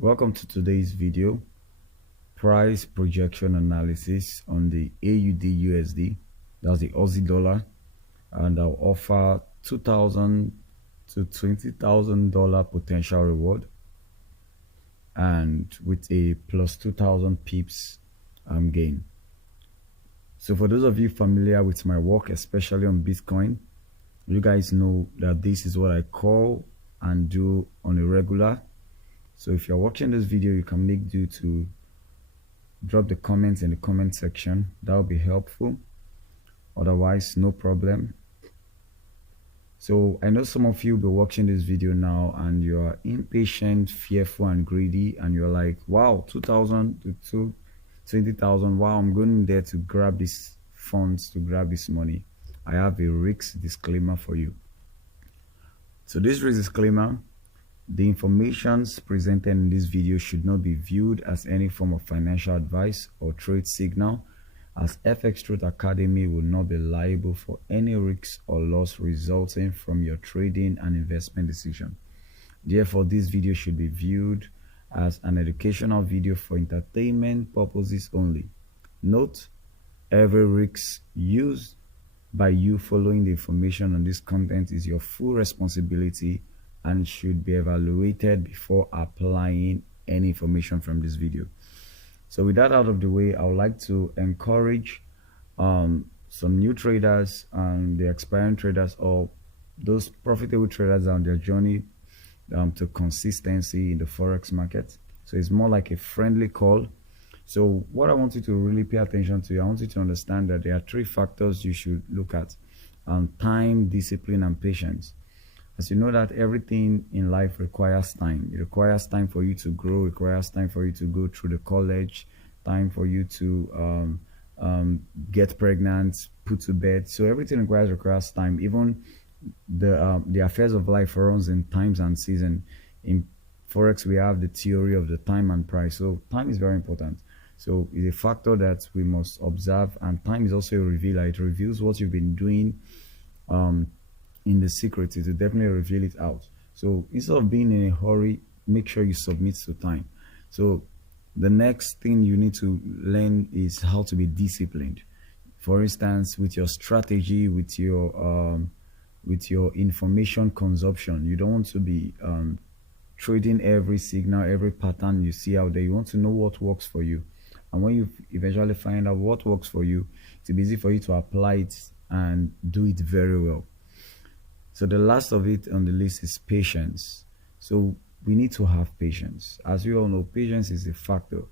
Welcome to today's video, price projection analysis on the AUD USD, that's the Aussie dollar, and I'll offer $2,000 to $20,000 potential reward, and with a plus 2,000 pips gain. So for those of you familiar with my work, especially on Bitcoin, you guys know that this is what I call and do on a regular. So if you're watching this video, you can make do to drop the comments in the comment section. That will be helpful. Otherwise, no problem. So I know some of you will be watching this video now and you are impatient, fearful, and greedy, and you're like, wow, 2,000 to 20,000. Wow, I'm going there to grab these funds, to grab this money. I have a risk disclaimer for you. So this risk disclaimer: the information presented in this video should not be viewed as any form of financial advice or trade signal, as FX Truth Academy will not be liable for any risks or loss resulting from your trading and investment decision. Therefore, this video should be viewed as an educational video for entertainment purposes only. Note: every risk used by you following the information on this content is your full responsibility and should be evaluated before applying any information from this video. So with that out of the way, I would like to encourage some new traders and the expiring traders, or those profitable traders on their journey to consistency in the forex market. So it's more like a friendly call. So what I want you to really pay attention to, I want you to understand that there are three factors you should look at: time, discipline, and patience. As you know that everything in life requires time. It requires time for you to grow, it requires time for you to go through the college, time for you to get pregnant, put to bed. So everything requires time. Even the affairs of life runs in times and season. In forex, we have the theory of the time and price. So time is very important. So it's a factor that we must observe, and time is also a revealer. It reveals what you've been doing in the secret. It will definitely reveal it out. So instead of being in a hurry, make sure you submit to time. So the next thing you need to learn is how to be disciplined. For instance, with your strategy, with your information consumption, you don't want to be trading every signal, every pattern you see out there. You want to know what works for you, and when you eventually find out what works for you, it's easy for you to apply it and do it very well. So the last of it on the list is patience. So we need to have patience. As we all know, patience is a factor.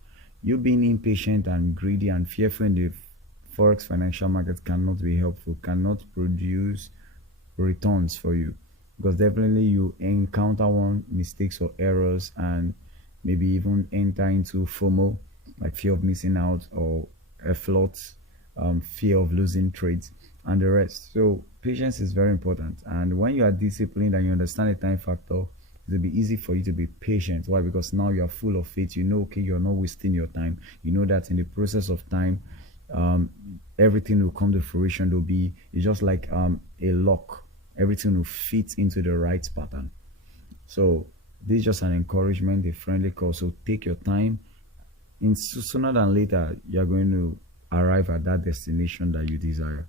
You being impatient and greedy and fearful in the forex financial market cannot be helpful, cannot produce returns for you, because definitely you encounter one mistakes or errors and maybe even enter into FOMO, like fear of missing out, or a float, fear of losing trades, and the rest. So patience is very important, and when you are disciplined and you understand the time factor, it will be easy for you to be patient. Why? Because now you are full of faith. You know, okay, you're not wasting your time. You know that in the process of time, everything will come to fruition. There'll be, it's just like a lock. Everything will fit into the right pattern. So this is just an encouragement, a friendly call. So take your time. Sooner than later, you're going to arrive at that destination that you desire.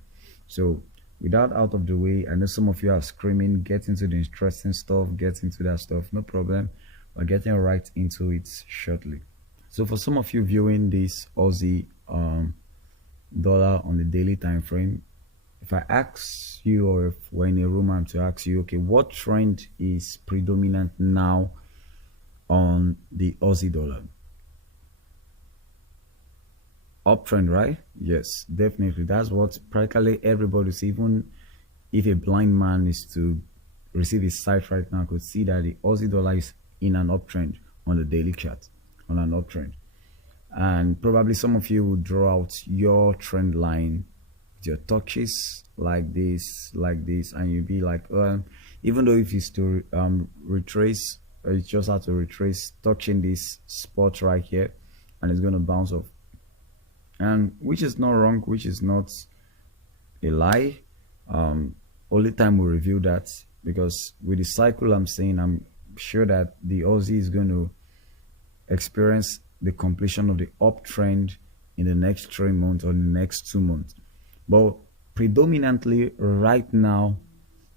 So with that out of the way, I know some of you are screaming, get into the interesting stuff, get into that stuff. No problem. We're getting right into it shortly. So for some of you viewing this Aussie dollar on the daily time frame, if I ask you, or if we're in a room, I'm to ask you, okay, what trend is predominant now on the Aussie dollar? Uptrend, right? Yes, definitely. That's what practically everybody sees. Even if a blind man is to receive his sight right now, could see that the Aussie dollar is in an uptrend on the daily chart, on an uptrend. And probably some of you will draw out your trend line with your touches like this, and you'll be like, even though if it's to retrace, you just have to retrace, touching this spot right here, and it's going to bounce off. And which is not wrong, which is not a lie. Only time will reveal that, because with the cycle I'm saying, I'm sure that the Aussie is going to experience the completion of the uptrend in the next 3 months or the next 2 months. But predominantly right now,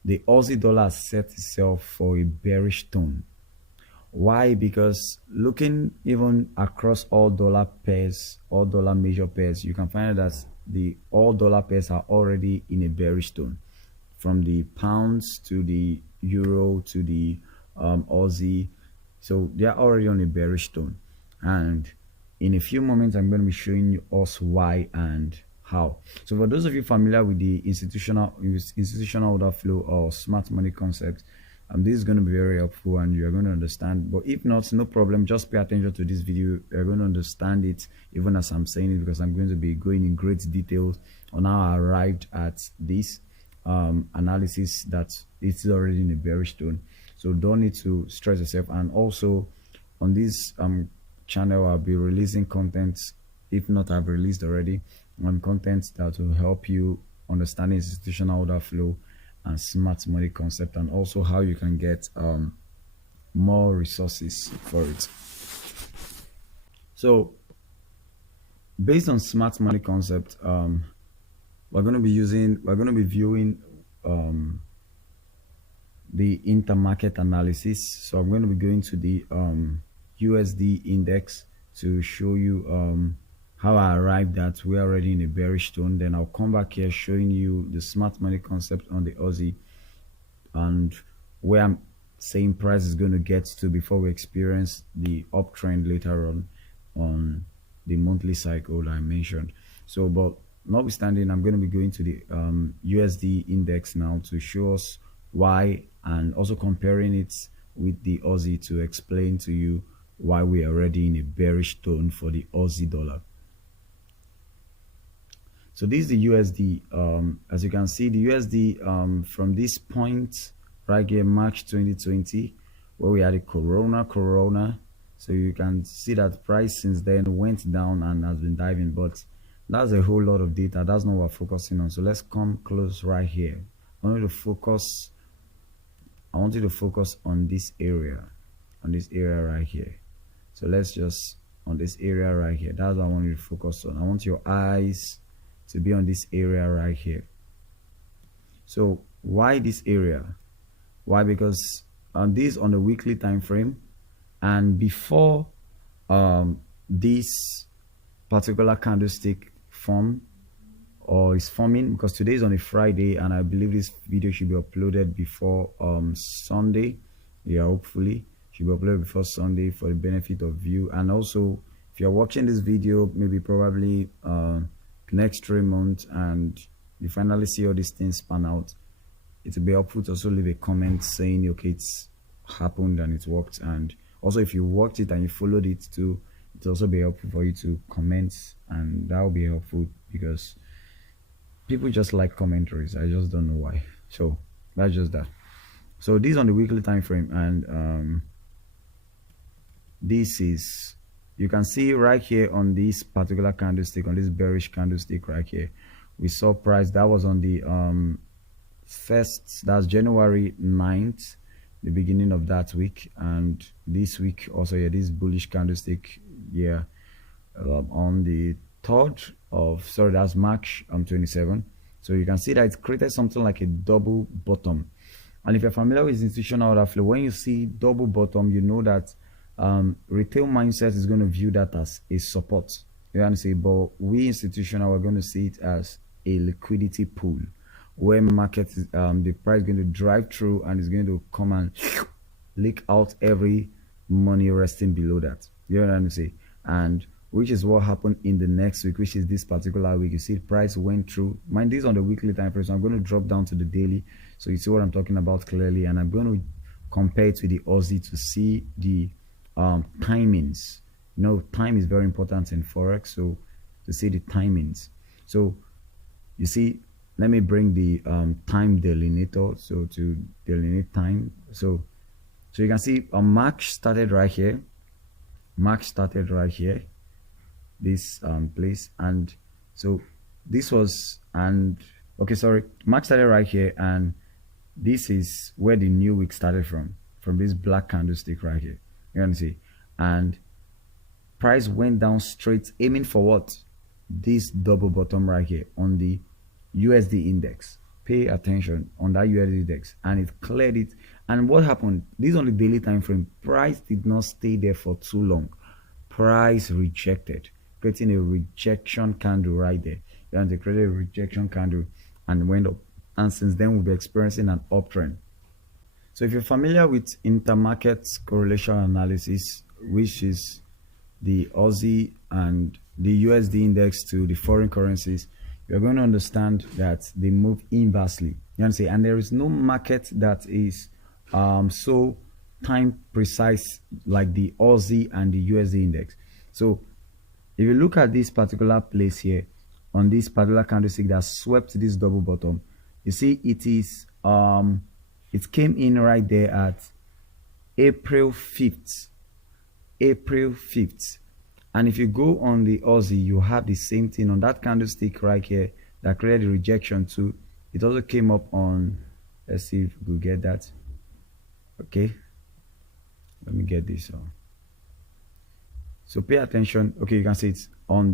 the Aussie dollar has set itself for a bearish tone. Why? Because looking even across all dollar pairs, all dollar major pairs, you can find that the all dollar pairs are already in a bearish tone, from the pounds to the euro to the Aussie. So they are already on a bearish tone, and in a few moments I'm going to be showing you us why and how. So for those of you familiar with the institutional order flow or smart money concept, this is going to be very helpful and you're going to understand. But if not, no problem, just pay attention to this video. You're going to understand it even as I'm saying it, because I'm going to be going in great details on how I arrived at this analysis that it's already in a bearish tone. So don't need to stress yourself. And also on this channel, I'll be releasing content, if not I've released already, on content that will help you understand institutional order flow and smart money concept, and also how you can get more resources for it. So based on smart money concept, we're going to be viewing the intermarket analysis. So I'm going to be going to the USD index to show you how I arrived at we're already in a bearish tone. Then I'll come back here showing you the smart money concept on the Aussie and where I'm saying price is going to get to before we experience the uptrend later on the monthly cycle that I mentioned. So, but notwithstanding, I'm going to be going to the USD index now to show us why, and also comparing it with the Aussie to explain to you why we are already in a bearish tone for the Aussie dollar. So this is the USD. As you can see, the USD from this point right here, March 2020, where we had a corona. So you can see that price since then went down and has been diving, but that's a whole lot of data. That's not what we're focusing on. So let's come close right here. I want you to focus on this area, right here. So let's just on this area right here. That's what I want you to focus on. I want your eyes to be on this area right here. So why this area? Why? Because this on the weekly time frame, and before this particular candlestick form or is forming, because today is on a Friday and I believe this video should be uploaded before Sunday. Yeah, hopefully should be uploaded before Sunday for the benefit of you. And also if you're watching this video maybe probably next 3 months and you finally see all these things pan out, it will be helpful to also leave a comment saying okay, it's happened and it worked. And also if you worked it and you followed it too, it will also be helpful for you to comment, and that will be helpful because people just like commentaries. I just don't know why. So that's just that. So this is on the weekly time frame, and this is, you can see right here on this particular candlestick, on this bearish candlestick right here, we saw price that was on the first, that's January 9th, the beginning of that week, and this week also, yeah, this bullish candlestick, yeah, on the 3rd of, sorry, that's March 27. So you can see that it created something like a double bottom. And if you're familiar with institutional order flow, when you see double bottom, you know that retail mindset is going to view that as a support. You understand? But we institutional are going to see it as a liquidity pool, where market is, the price is going to drive through and is going to come and leak out every money resting below that. You know what I'm saying? And which is what happened in the next week, which is this particular week. You see price went through, mind this on the weekly time frame, so I'm going to drop down to the daily so you see what I'm talking about clearly, and I'm going to compare it with the Aussie to see the timings. You know, time is very important in forex, so to see the timings. So you see, let me bring the time delineator so to delineate time. So you can see March started right here. This place, and so this was, and okay, sorry, March started right here, and this is where the new week started from this black candlestick right here. You can see, and price went down straight, aiming for what? This double bottom right here on the USD index. Pay attention on that USD index, and it cleared it. And what happened? This on the daily time frame. Price did not stay there for too long. Price rejected, creating a rejection candle right there. And they created a rejection candle and went up. And since then, we'll be experiencing an uptrend. So if you're familiar with intermarket correlation analysis, which is the Aussie and the USD index to the foreign currencies, you're going to understand that they move inversely. You understand? And there is no market that is so time precise like the Aussie and the USD index. So if you look at this particular place here on this particular candlestick that swept this double bottom, you see it is it came in right there at April 5th. April 5th. And if you go on the Aussie, you have the same thing on that candlestick right here that created a rejection too. It also came up on, let's see if we get that. Okay, let me get this on. So pay attention. Okay, you can see it's on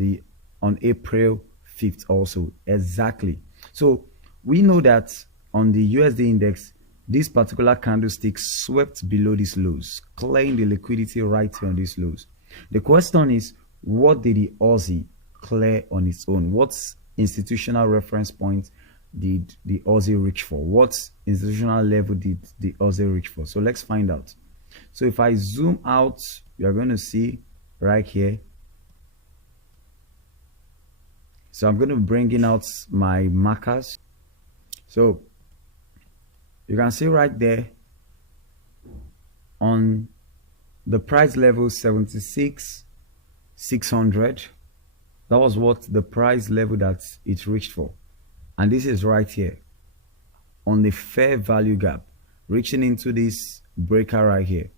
April 5th also. Exactly. So we know that on the USD index, this particular candlestick swept below these lows, clearing the liquidity right here on these lows. The question is, what did the Aussie clear on its own? What institutional reference point did the Aussie reach for? What institutional level did the Aussie reach for? So let's find out. So if I zoom out, you're going to see right here. So I'm going to bring in out my markers. So you can see right there on the price level 76,600. That was what the price level that it reached for. And this is right here on the fair value gap, reaching into this breaker right here.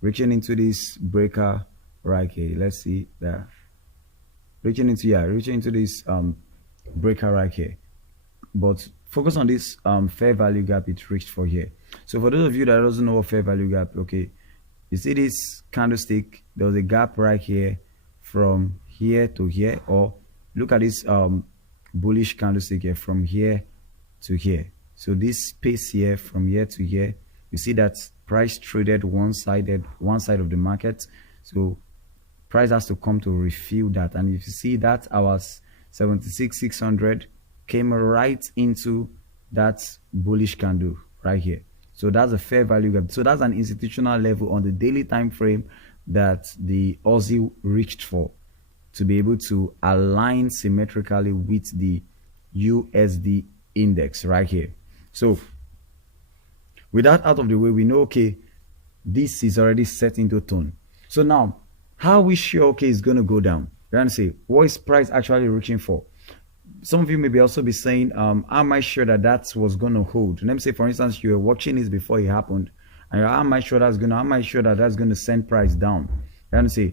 Reaching into this breaker right here. Let's see that. Reaching into this breaker right here. But focus on this fair value gap it reached for here. So for those of you that doesn't know what fair value gap, okay, you see this candlestick, there was a gap right here from here to here, or look at this bullish candlestick here from here to here. So this space here from here to here, you see that price traded one side of the market. So price has to come to refill that, and if you see that our 76,600 came right into that bullish candle right here. So that's a fair value gap. So that's an institutional level on the daily time frame that the Aussie reached for to be able to align symmetrically with the USD index right here. So with that out of the way, we know, okay, this is already set into tone. So now, how are we sure, okay, it's going to go down? You're going to say, what is price actually reaching for? Some of you may also be saying, am I sure that that was going to hold? Let me say, for instance, you were watching this before it happened, and am I sure that's going to send price down? You're going to say,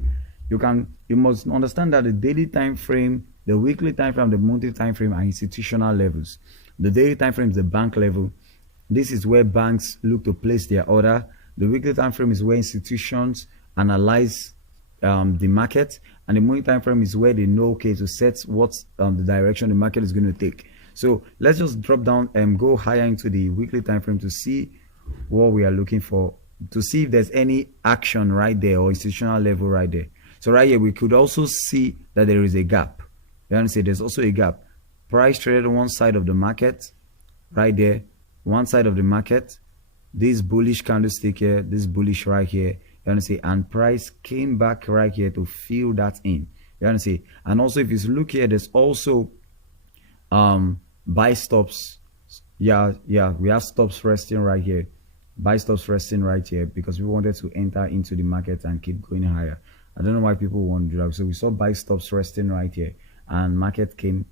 you must understand that the daily time frame, the weekly time frame, the monthly time frame are institutional levels. The daily time frame is the bank level. This is where banks look to place their order. The weekly time frame is where institutions analyze the market, and the monthly time frame is where they know, okay, to set what the direction the market is going to take. So let's just drop down and go higher into the weekly time frame to see what we are looking for, to see if there's any action right there or institutional level right there. So right here we could also see that there is a gap. You understand? There's also a gap. Price traded on one side of the market right there, one side of the market, this bullish candlestick here, this bullish right here, you understand, and price came back right here to fill that in. You understand? And also if you look here, there's also buy stops. We have stops resting right here, buy stops resting right here, because we wanted to enter into the market and keep going higher. I don't know why people want to do that. So we saw buy stops resting right here, and market came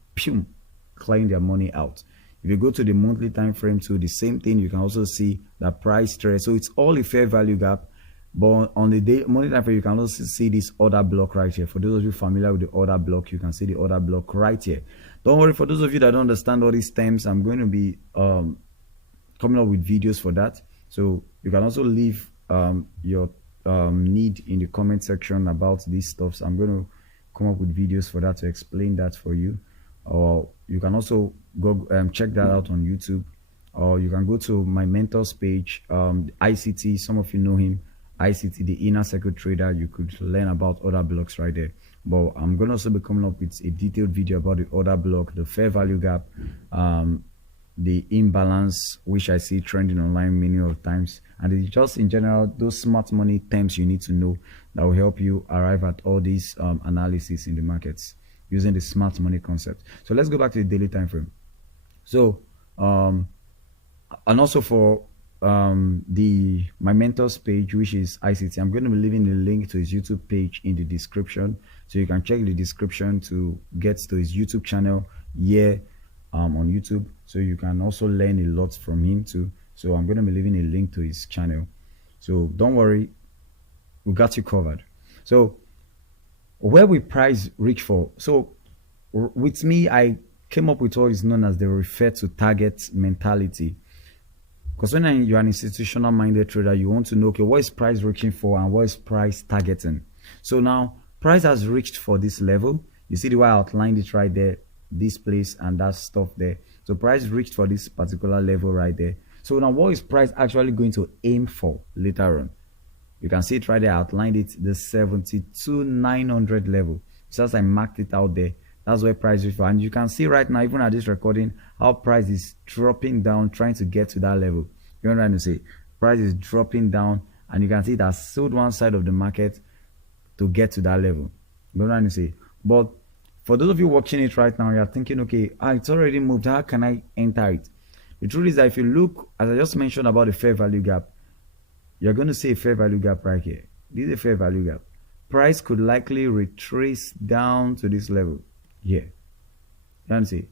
clearing their money out. If you go to the monthly time frame too, the same thing, you can also see that price trade. So it's all a fair value gap, but on the monthly time frame you can also see this order block right here. For those of you familiar with the order block, you can see the order block right here. Don't worry, for those of you that don't understand all these terms, I'm going to be coming up with videos for that. So you can also leave your need in the comment section about these stuffs, I'm going to come up with videos for that to explain that for you. Or you can also go check that out on YouTube, or you can go to my mentor's page, ICT. Some of you know him, ICT, the inner circle trader. You could learn about order blocks right there. But I'm going to also be coming up with a detailed video about the order block, the fair value gap, the imbalance, which I see trending online many of times, and it's just in general those smart money terms you need to know that will help you arrive at all these analysis in the markets using the smart money concept. So let's go back to the daily time frame. So and also for my mentor's page, which is ICT, I'm going to be leaving the link to his YouTube page in the description, so you can check the description to get to his YouTube channel here on YouTube, so you can also learn a lot from him too. So I'm going to be leaving a link to his channel, so don't worry, we got you covered. So where we price reach for, so with me, I came up with what is known as the refer to target mentality. Because when you're an institutional minded trader, you want to know, okay, what is price reaching for and what is price targeting? So now price has reached for this level. You see the way I outlined it right there, this place and that stuff there. So price reached for this particular level right there. So now what is price actually going to aim for later on? You can see it right there, I outlined it, the 72,900 level. Just I marked it out there. That's where price is for. And you can see right now, even at this recording, how price is dropping down, trying to get to that level. You know what I'm trying to say? Price is dropping down, and you can see it has sold one side of the market to get to that level. You know what I'm trying to say? But for those of you watching it right now, you're thinking, okay, it's already moved. How can I enter it? The truth is that if you look, as I just mentioned about the fair value gap, you're going to see a fair value gap right here. This is a fair value gap. Price could likely retrace down to this level here. You can see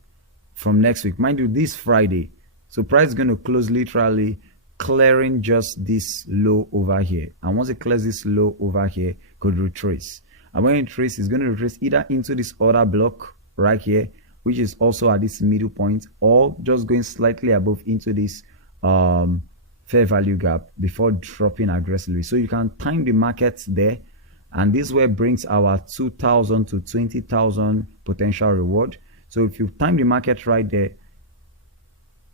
from next week, mind you, this Friday. So price is going to close literally clearing just this low over here. And once it clears this low over here, could retrace. And when it retraces, it's going to retrace either into this order block right here, which is also at this middle point, or just going slightly above into this fair value gap before dropping aggressively. So you can time the markets there, and this way brings our 2,000 to 20,000 potential reward. So if you time the market right there,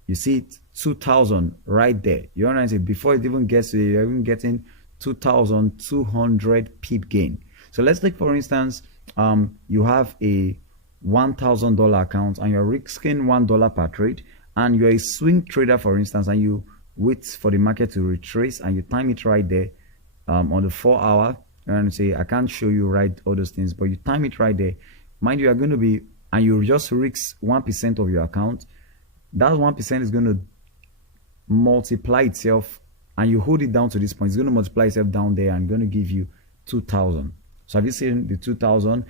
you see it 2,000 right there. You know what I'm saying? Before it even gets to it, you're even getting 2,200 pip gain. So let's take, for instance, you have a $1,000 account and you're risking $1 per trade, and you're a swing trader, for instance, and you wait for the market to retrace and you time it right there on the 4 hour. And say, I can't show you right all those things, but you time it right there. Mind you, are going to be, and you just risk 1% of your account. That 1% is going to multiply itself, and you hold it down to this point. It's going to multiply itself down there and going to give you 2,000. So have you seen the 2,000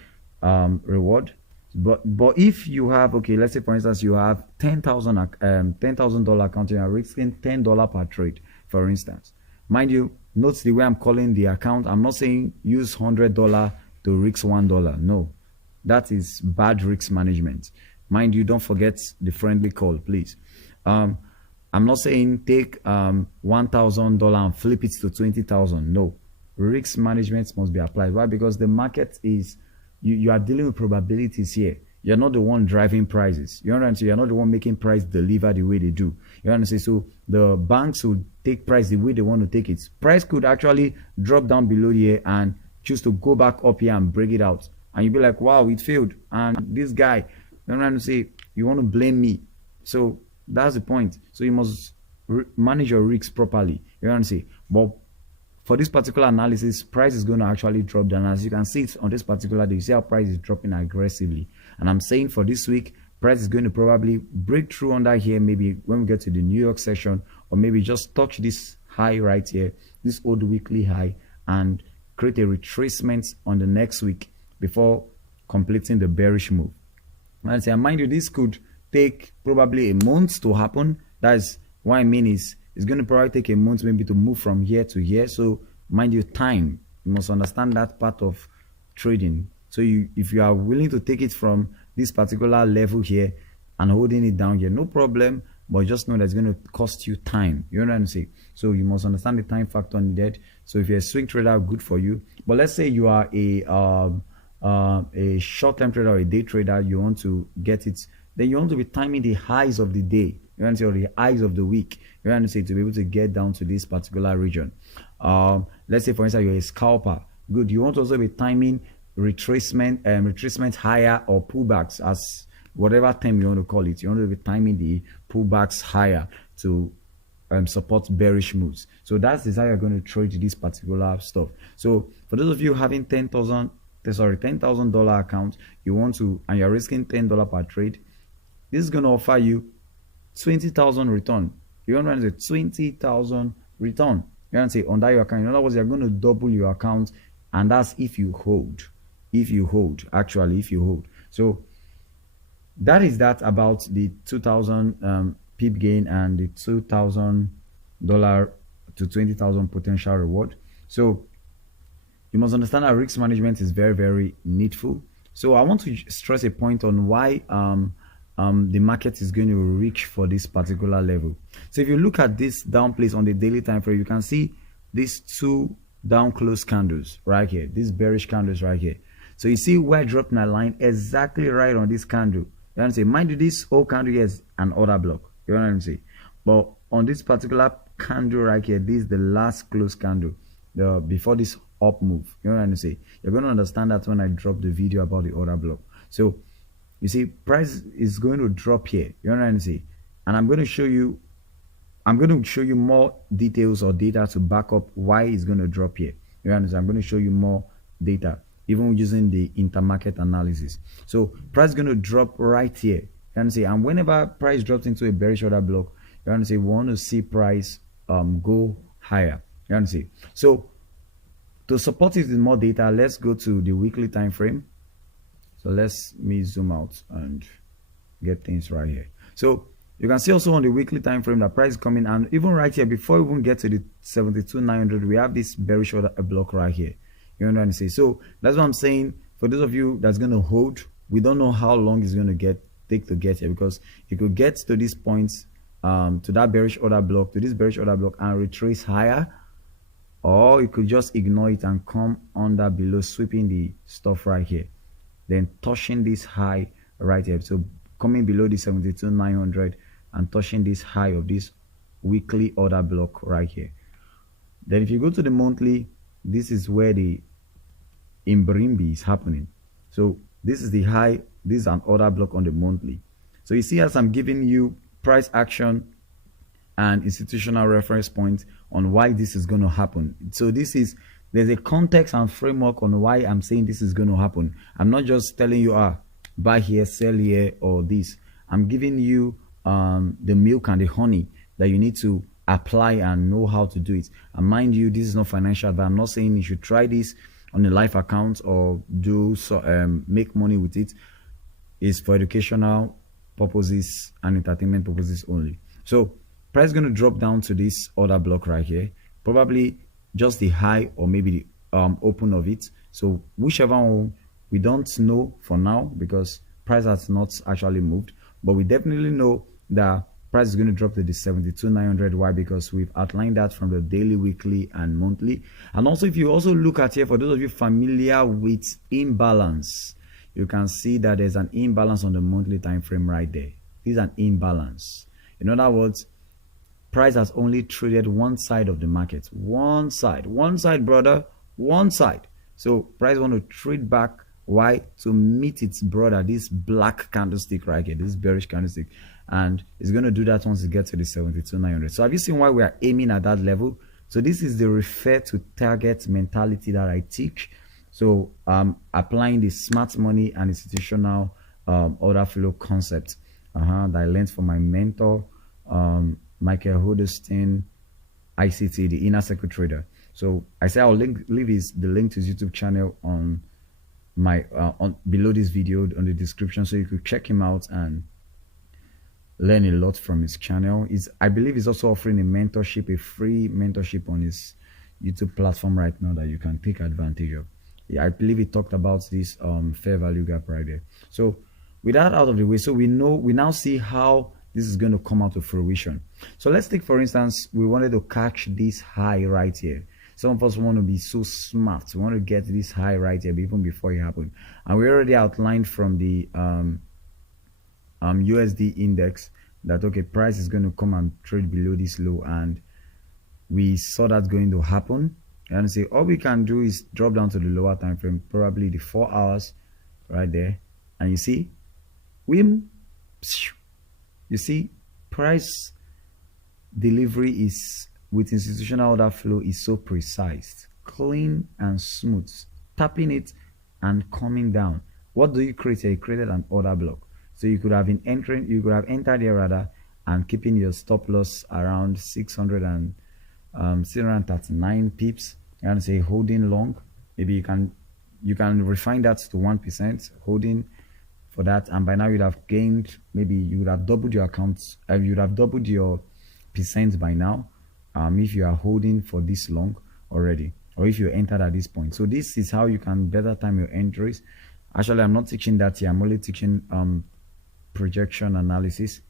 reward? But if you have, okay, let's say for instance you have $10,000 account and you're risking $10 per trade, for instance. Mind you, note the way I'm calling the account. I'm not saying use $100 to risk $1. No, that is bad risk management. Mind you, don't forget the friendly call, please. I'm not saying take $1,000 and flip it to 20,000. No, risk management must be applied. Why? Because the market is, you are dealing with probabilities here. You're not the one driving prices. You know what I'm saying? You're not the one making price deliver the way they do. You know what I'm saying? So the banks will take price the way they want to take it. Price could actually drop down below here and choose to go back up here and break it out. And you'll be like, wow, it failed. And this guy, you know what I'm saying? You want to blame me. So that's the point. So you must manage your risks properly. You know what I'm saying? But for this particular analysis, price is going to actually drop down. As you can see it on this particular day, you see how price is dropping aggressively. And I'm saying for this week, price is going to probably break through under here, maybe when we get to the New York session, or maybe just touch this high right here, this old weekly high, and create a retracement on the next week before completing the bearish move. And mind you, this could take probably a month to happen. That's what I mean is, it's going to probably take a month maybe to move from here to here. So mind you, time, you must understand that part of trading. So if you are willing to take it from this particular level here and holding it down here, no problem. but just know that it's going to cost you time. You know what I'm saying? So you must understand the time factor needed. So if you're a swing trader, good for you. But let's say you are a short-term trader or a day trader, you want to get it, then you want to be timing the highs of the day, you want to say, or the highs of the week, you want to say, to be able to get down to this particular region. Let's say, for instance, you're a scalper. Good. You want to also be timing retracement higher or pullbacks, as whatever term you want to call it. You want to be timing the pullbacks higher to support bearish moves. So that's how you're going to trade this particular stuff. So for those of you having $10,000 account, you want to, and you're risking $10 per trade, this is going to offer you 20,000 return. You want to say 20,000 return. You want to say on that your account. In other words, you're going to double your account, and that's if you hold. If you hold. So that is that about the 2,000 pip gain and the $2,000 to 20,000 potential reward. So you must understand that risk management is very, very needful. So I want to stress a point on why the market is going to reach for this particular level. So if you look at this down place on the daily time frame, you can see these two down close candles right here, these bearish candles right here. So you see where I dropped my line exactly right on this candle. You know what I'm saying? Mind you, this whole candle here is an order block. You know what I'm saying? But on this particular candle right here, this is the last close candle before this up move. You know what I'm saying? You're going to understand that when I drop the video about the order block. So you see, price is going to drop here. You know what I'm saying? And I'm going to show you more details or data to back up why it's going to drop here. You understand? I'm going to show you more data, even using the intermarket analysis. So price is going to drop right here. You understand? And whenever price drops into a bearish order block, you understand, we want to see price go higher. You understand? So to support it with more data, let's go to the weekly time frame. So let's zoom out and get things right here. So you can see also on the weekly time frame that price is coming, and even right here, before we even get to the 72,900, we have this bearish order block right here. You know what I'm saying? So that's what I'm saying. For those of you that's going to hold, we don't know how long it's going to take to get here, because it could get to this point, to that bearish order block, to this bearish order block, and retrace higher, or you could just ignore it and come under below, sweeping the stuff right here, then touching this high right here. So coming below the 72,900 and touching this high of this weekly order block right here. Then if you go to the monthly, this is where the Imbrimbi is happening. So this is the high, this is an order block on the monthly. So you see, as I'm giving you price action and institutional reference point on why this is going to happen. So there's a context and framework on why I'm saying this is going to happen. I'm not just telling you, buy here, sell here, or this. I'm giving you the milk and the honey that you need to apply and know how to do it. And mind you, this is not financial, but I'm not saying you should try this on a live account or make money with it. It's for educational purposes and entertainment purposes only. So price is going to drop down to this order block right here, probably just the high or maybe the open of it. So whichever one, we don't know for now, because price has not actually moved, but we definitely know that price is going to drop to the 72,900. Why? Because we've outlined that from the daily, weekly, and monthly. And also, if you also look at here, for those of you familiar with imbalance, you can see that there's an imbalance on the monthly time frame right there. This is an imbalance. In other words, price has only traded one side of the market. One side, brother, one side. So price want to trade back. Why? To meet its brother, this black candlestick right here, this bearish candlestick, and it's going to do that once it gets to the 72,900. So have you seen why we are aiming at that level? So this is the refer to target mentality that I teach. So applying the smart money and institutional order flow concept that I learned from my mentor, Michael Hoderstein, ICT, the inner circle trader. So I say I'll leave the link to his YouTube channel on my below this video on the description, so you could check him out and learn a lot from his channel. I believe he's also offering a free mentorship on his YouTube platform right now that you can take advantage of. Yeah, I believe he talked about this fair value gap right there. So with that out of the way, so we now see how this is going to come out to fruition. So let's take, for instance, we wanted to catch this high right here. Some of us want to be so smart. We want to get this high right here even before it happened. And we already outlined from the USD index that, okay, price is going to come and trade below this low, and we saw that going to happen. And say all we can do is drop down to the lower time frame, probably the 4 hours right there, and you see you see price delivery is with institutional order flow is so precise, clean and smooth, tapping it and coming down. What do you create here? You created an order block. So you could have been entering, you could have entered here rather, and keeping your stop loss around 639 pips, and say holding long. Maybe you can refine that to 1%, holding for that, and by now you'd have gained, maybe you would have doubled your accounts, you would have doubled your percent by now, if you are holding for this long already, or if you entered at this point. So this is how you can better time your entries. Actually, I'm not teaching that here. I'm only teaching projection analysis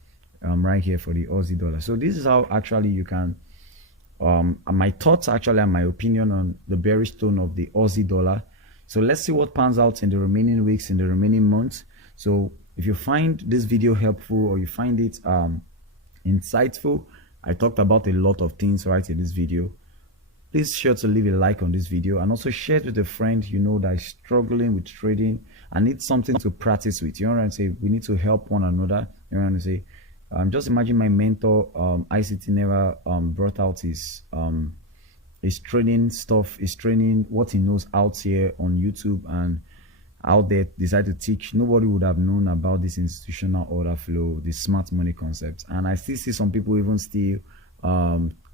right here for the Aussie dollar. So this is how actually you can my thoughts actually and my opinion on the bearish tone of the Aussie dollar. So let's see what pans out in the remaining weeks, in the remaining months. So if you find this video helpful, or you find it insightful, I talked about a lot of things right in this video. Please sure to leave a like on this video, and also share it with a friend you know that is struggling with trading and needs something to practice with. You know what I'm saying? We need to help one another. You know what I'm saying? Just imagine my mentor, ICT, never brought out his training stuff, his training, what he knows out here on YouTube and out there, decide to teach. Nobody would have known about this institutional order flow, the smart money concept. And I still see some people even still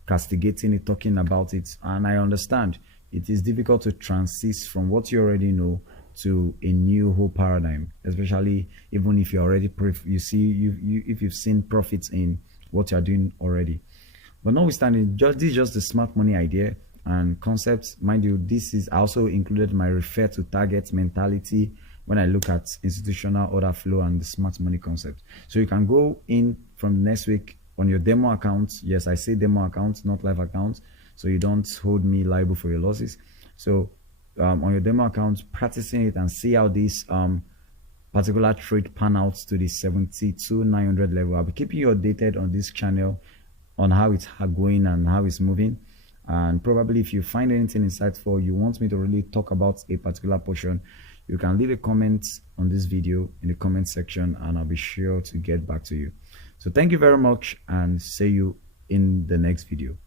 castigating it, talking about it. And I understand it is difficult to transit from what you already know to a new whole paradigm, especially even if you already if you've seen profits in what you're doing already. But notwithstanding, this is just the smart money idea and concepts. Mind you, this is also included my refer to target mentality when I look at institutional order flow and the smart money concept. So you can go in from next week on your demo account. Yes, I say demo account, not live account, so you don't hold me liable for your losses. So on your demo account, practicing it and see how this particular trade pan out to the 72,900 level. I'll be keeping you updated on this channel on how it's going and how it's moving. And probably if you find anything insightful, you want me to really talk about a particular portion, you can leave a comment on this video in the comment section, and I'll be sure to get back to you. So thank you very much, and see you in the next video.